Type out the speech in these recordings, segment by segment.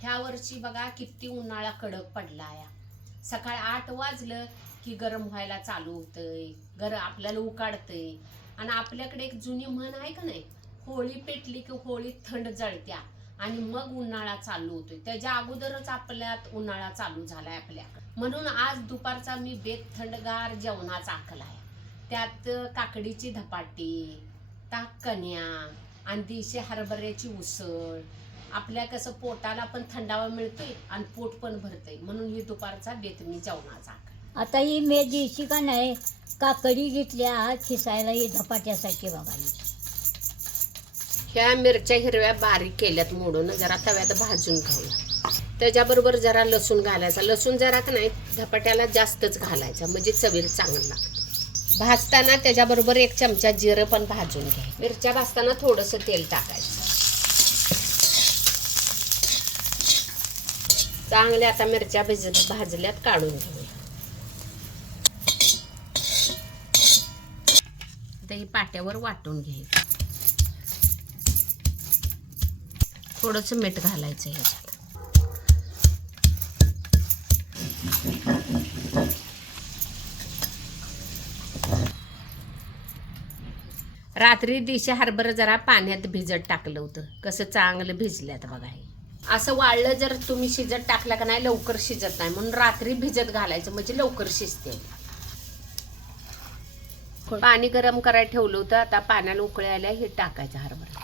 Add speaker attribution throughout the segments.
Speaker 1: ह्या वर्षी बघा किती उन्हाळा कडक पडला या सकाळ आठ वाजलं की गरम व्हायला चालू होतंय. गर आपल्याला उकाडतंय. आणि आपल्याकडे एक जुनी म्हण आहे का नाही? होळी पेटली की होळी थंड जळत्या. आणि मग उन्हाळा चालू होतोय. त्याच्या अगोदरच आपल्यात उन्हाळा चालू झालाय आपल्याकडे. म्हणून आज दुपारचा मी बेत थंडगार जेवणाचा आखलाय त्यात काकडीची धपाटी ताक कन्या आणि दिशे हरभऱ्याची उसळ आपल्या कसं पोटाला पण थंडावा मिळतोय आणि पोट पण भरतंय. म्हणून ही दुपारचा बेत मी जेवणाचा
Speaker 2: आता ही मे दिवशी का नाही काकडी घेतल्या खिसायला ही धपाट्यासाठी बघा ही.
Speaker 1: ह्या मिरच्या हिरव्या बारीक केल्यात मोडून जरा तव्यात भाजून घेऊया त्याच्याबरोबर जरा लसूण घालायचा. लसूण जरा का नाही धपाट्याला जास्तच घालायचा म्हणजे चवीला चांगलं लागतं. भाजताना त्याच्याबरोबर एक चमचा जिरं पण भाजून घ्या. मिरच्या भाजताना थोडंसं तेल टाकायचं. चांगल्या आता मिरच्या भिज भाजल्यात काढून घेऊया. दही ही पाट्यावर वाटून घ्यायचं. थोडंसं मीठ घालायचं ह्याच्यात. रात्री दिशा हरभरा जरा पाण्यात भिजत टाकलं होतं. कसं चांगलं भिजल्यात बघा हे. असं वाळलं जर तुम्ही शिजत टाकला का नाही लवकर शिजत नाही. म्हणून रात्री भिजत घालायचं म्हणजे लवकर शिजते. पाणी गरम करायला ठेवलं होतं आता पाण्याला उकळी आल्या हे टाकायचं हरभरा.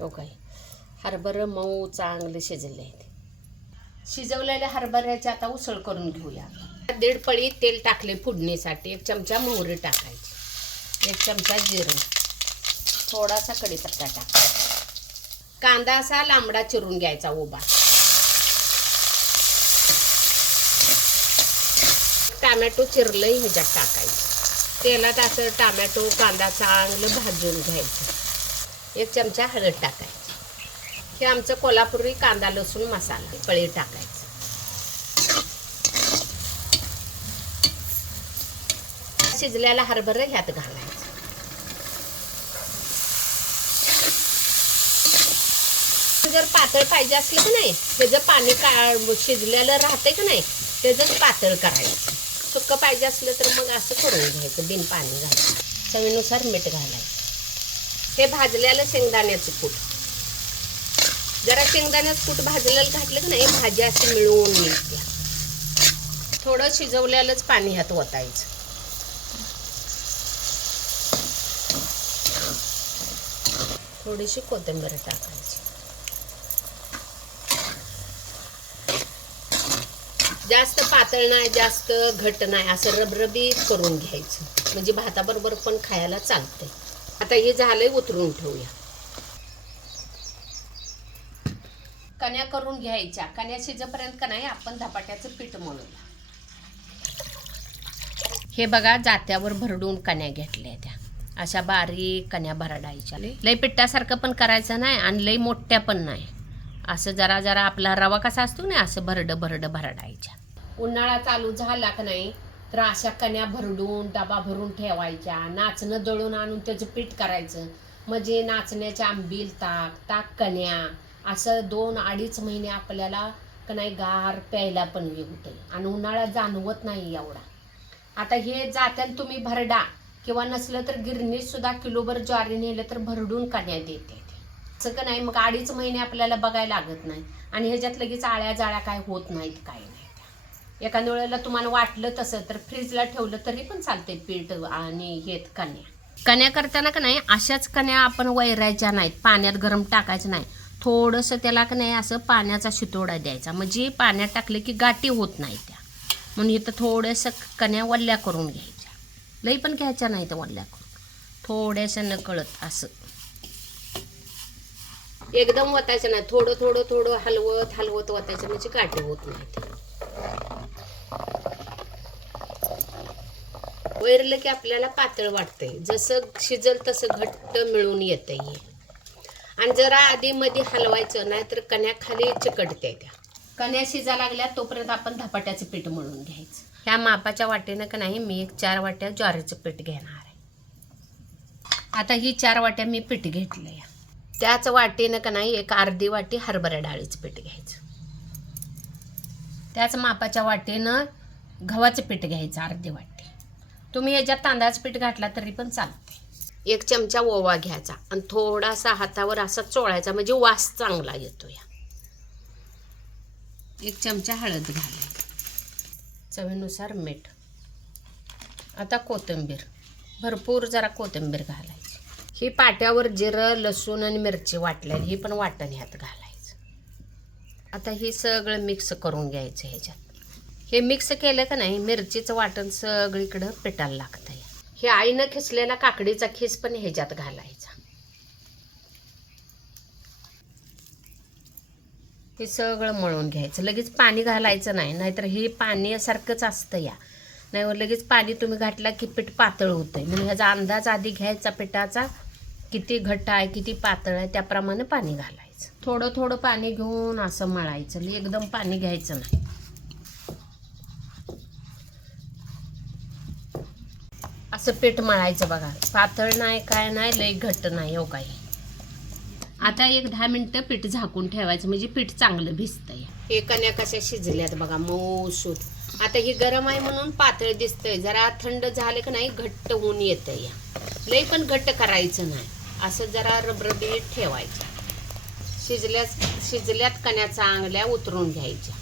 Speaker 1: हो काय? हरभरं मऊ चांगले शिजले आहेत. शिजवलेल्या हरभऱ्याची आता उसळ करून घेऊया दीड पळी तेल टाकले फोडणीसाठी एक चमचा मोहरी टाकायची. एक चमचा जिरं. थोडासा कढीपत्ता टाक. कांदा असा लांबडा चिरून घ्यायचा उभा. टॅमॅटो चिरलंही ह्याच्यात टाकायचं. तेलात असं टामॅटो कांदा चांगलं भाजून घ्यायचं. एक चमचा हळद टाकायची. हे आमचं कोल्हापुरी कांदा लसूण मसाला पळी टाकायचं. शिजलेला हरभरा ह्यात घालायचं. जर पातळ पाहिजे असलं की नाही त्याचं पाणी का शिजलेलं राहतंय का नाही त्याचं पातळ करायचं. सुक्क पाहिजे असलं तर मग असं करून घ्यायचं बिन पाणी घालायचं. चवीनुसार मीठ घालायचं. हे भाजलेलं शेंगदाण्याचं कूट. जरा शेंगदाण्याचं कूट भाजलेलं घातलं की नाही भाजी अशी मिळवून मिळते थोडं शिजवलेलंच पाणी ह्यात ओतायचं. थोडीशी कोथिंबीर टाकायची. जास्त पातळ नाही जास्त घट नाही असं रबरबीत करून घ्यायचं. म्हणजे भाताबरोबर पण खायला चालतंय. आता हे झालंय उतरून ठेवूया. कण्या करून घ्यायच्या. कण्या शिजेपर्यंत का नाही आपण धपाट्याचं पीठ म्हणून हे बघा जात्यावर भरडून कण्या घेतल्या त्या. अशा बारीक कण्या भरडायच्या. लई पिठ्ठासारखं पण करायचं नाही आणि लई मोठ्या पण नाही. असं जरा जरा आपला रवा कसा असतो ना असं भरडं भरडं भरडायच्या. उन्हाळा चालू झाला का नाही तर अशा कण्या भरडून डबा भरून ठेवायच्या. नाचणं दळून आणून त्याचं पीठ करायचं. म्हणजे नाचण्याच्या आंबील ताक ताक कण्या असं दोन अडीच महिने आपल्याला का नाही गार प्यायला पण हे होतं आणि उन्हाळा जाणवत नाही एवढा. आता हे जात्यान तुम्ही भरडा. किंवा नसलं तर गिरणीत सुद्धा किलोभर ज्वारी नेलं तर भरडून कण्या देते असं का नाही मग अडीच महिने आपल्याला बघायला लागत नाही. आणि ह्याच्यात लगेच आळ्या जाळ्या काय होत नाहीत काय नाही त्या. एखाद्या वेळेला तुम्हाला वाटलं तसं तर फ्रीजला ठेवलं तरी पण चालते पीठ आणि हेत कण्या. कण्या करताना का नाही अशाच कण्या आपण वैरायच्या नाहीत पाण्यात गरम टाकायचं नाही. थोडंसं त्याला का नाही असं पाण्याचा शितोडा द्यायचा. म्हणजे पाण्यात टाकलं की गाठी होत नाही त्या. म्हणून इथं थोडंसं कण्या वल्ल्या करून घ्यायच्या. लई पण घ्यायच्या नाही तर करून थोड्याशा नकळत असं. एकदम वतायचं नाही. थोडं थोडं थोडं हलवत हलवत वतायचं म्हणजे गाठी होत नाही वैरलं की आपल्याला पातळ वाटतंय. जसं शिजल तसं घट्ट मिळून येतंय हे. आणि जरा आधी मध्ये हलवायचं नाहीतर कण्या खाली चिकटते त्या. कण्या शिजा लागल्या तोपर्यंत आपण धपाट्याचं पीठ मळून घ्यायचं. ह्या मापाच्या वाटेनं का नाही मी एक चार वाट्या ज्वारीचं पीठ घेणार आहे. आता ही चार वाट्या मी पीठ घेतलं आहे त्याच वाटेनं का नाही एक अर्धी वाटी हरभरा डाळीचं पीठ घ्यायचं. त्याच मापाच्या वाटेनं गव्हाचं पीठ घ्यायचं अर्धी वाटी. तुम्ही ह्याच्यात तांदळाचं पीठ घातला तरी पण चालते एक चमचा ओवा घ्यायचा आणि थोडासा हातावर असा चोळायचा म्हणजे वास चांगला येतो या एक चमचा हळद घालायचा. चवीनुसार मीठ. आता कोथिंबीर. भरपूर जरा कोथिंबीर घालायची. ही पाट्यावर जिरं लसूण आणि मिरची वाटलेली ही पण वाटण ह्यात घालायचं. आता हे सगळं मिक्स करून घ्यायचं ह्याच्यात. हे मिक्स केलं का नाही मिरचीचं वाटण सगळीकडं पेटायला लागतं हे आईनं खिसलेला काकडीचा खिस पण ह्याच्यात घालायचा. हे सगळं मळून घ्यायचं. लगेच पाणी घालायचं नाही नाहीतर हे पाण्यासारखंच असतं या. नाही लगेच पाणी तुम्ही घातला की पीठ पातळ होतंय. म्हणून ह्याचा अंदाज आधी घ्यायचा पिठाचा किती घट्ट आहे किती पातळ आहे त्याप्रमाणे पाणी घालायचं. थोडं थोडं पाणी घेऊन असं मळायचं. लई एकदम पाणी घ्यायचं नाही. असं पीठ मळायचं बघा. पातळ नाही काय नाही लई घट्ट नाही हो काही. आता एक दहा मिनटं पीठ झाकून ठेवायचं म्हणजे पीठ चांगलं भिजतंय. हे कण्या कशा शिजल्यात बघा मऊसूत. आता ही गरम आहे म्हणून पातळ दिसतंय. जरा थंड झालं की नाही घट्ट होऊन येतं या लई पण घट्ट करायचं नाही. असं जरा रबरबीत ठेवायचं. शिजल्या शिजल्यात कण्या चांगल्या उतरून घ्यायच्या.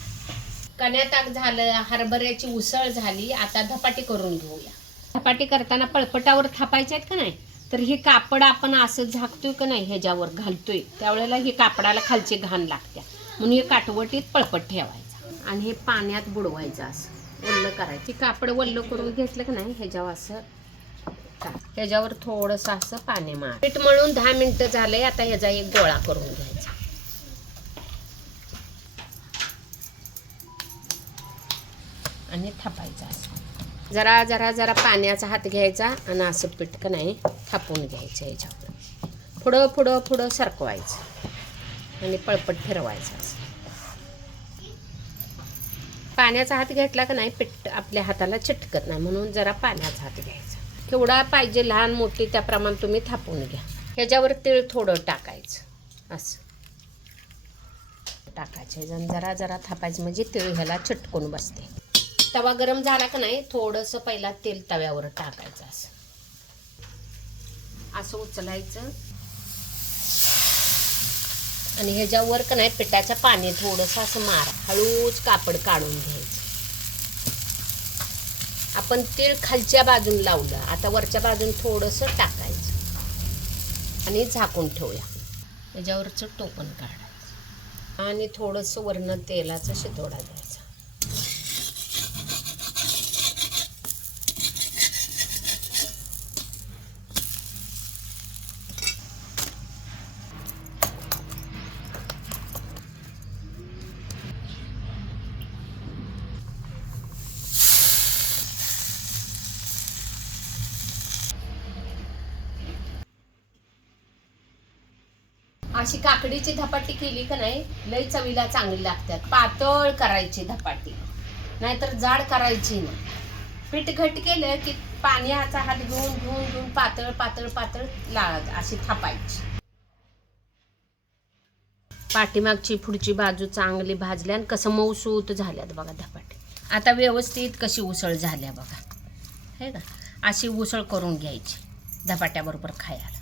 Speaker 1: कण्या ताक झालं हरभऱ्याची उसळ झाली आता धपाटी करून घेऊया. धपाटी करताना पळपटावर थापायच्या आहेत का नाही? तर हे कापड आपण असं झाकतोय का नाही ह्याच्यावर घालतोय. त्यावेळेला हे कापडाला खालची घाण लागते म्हणून हे काटवटीत पळपट ठेवायचं आणि हे पाण्यात बुडवायचं असं. ओल्लं करायचं. हे कापड वल्ल करून घेतलं का नाही ह्याच्यावर असं ह्याच्यावर थोडंसं असं पाणी मार. पीठ मळून दहा मिनिटं झालंय आता ह्याचा एक गोळा करून घ्यायचा. आणि थापायचा. जरा जरा जरा पाण्याचा हात घ्यायचा आणि असं पीठ नाही थापून घ्यायचं ह्याच्यावर पुढं पुढं पुढं सरकवायचं आणि पळपट फिरवायचं असं. पाण्याचा हात घेतला का नाही पिट आपल्या हाताला चिटकत नाही म्हणून जरा पाण्याचा हात घ्यायचा. केवढा पाहिजे लहान मोठी त्याप्रमाणे तुम्ही थापून घ्या. ह्याच्यावर तीळ थोडं टाकायचं असं. टाकायचे जरा जरा थापायचं म्हणजे तीळ ह्याला चिटकून बसते. तवा गरम झाला का नाही थोडंसं पहिला तेल तव्यावर टाकायचं असं. असं उचलायचं. आणि ह्याच्यावर का नाही पिठाचं पाणी थोडंसं असं मार. हळूच कापड काढून घ्यायचं. आपण तीळ खालच्या बाजून लावलं. आता वरच्या बाजून थोडंसं टाकायचं. आणि झाकून ठेवूया. त्याच्यावरचं टोपण काढायचं. आणि थोडंसं वरनं तेलाचा शितोडा द्यायचा. अशी काकडीची धपाटी केली का नाही लई चवीला चांगली लागतात. पातळ करायची धपाटी. नाहीतर जाड करायची नाही. पीठ घट केलं की पाणी हाचा हात घेऊन घेऊन घेऊन पातळ पातळ पातळ ला अशी थापायची. पाठीमागची पुढची बाजू चांगली भाजल्या आणि कसं मऊसूत झाल्यात बघा धपाटी. आता व्यवस्थित कशी उसळ झाल्या बघा. हे का? अशी उसळ करून घ्यायची. धपाट्याबरोबर खायला.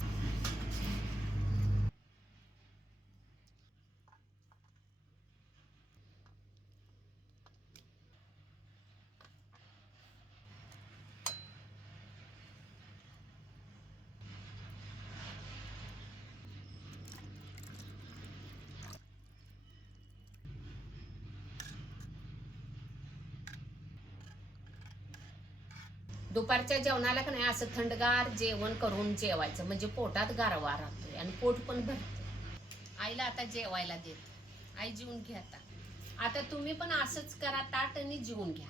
Speaker 1: दुपारच्या जेवणाला का नाही असं थंडगार जेवण करून जेवायचं म्हणजे पोटात गारवा राहतोय आणि पोट पण भरतं आईला आता जेवायला देत. आई जेवून घ्या आता. आता तुम्ही पण असंच करा ताट आणि जेवून घ्या.